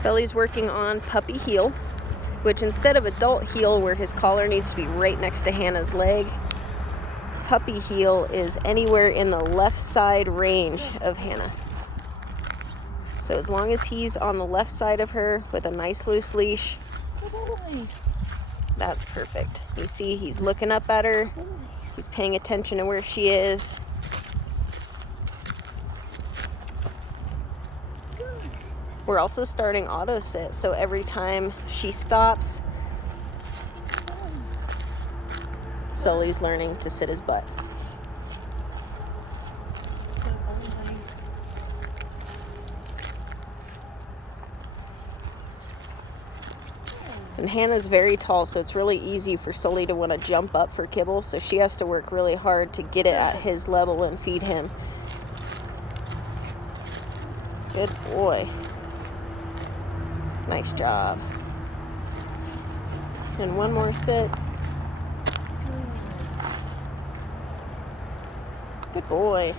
Sully's working on puppy heel, which instead of adult heel where his collar needs to be right next to Hannah's leg, puppy heel is anywhere in the left side range of Hannah. So as long as he's on the left side of her with a nice loose leash, that's perfect. You see, he's looking up at her. He's paying attention to where she is. We're also starting auto sit, so every time she stops, Sully's learning to sit his butt. And Hannah's very tall, so it's really easy for Sully to want to jump up for kibble, so she has to work really hard to get it at his level and feed him. Good boy. Nice job. And one more sit. Good boy.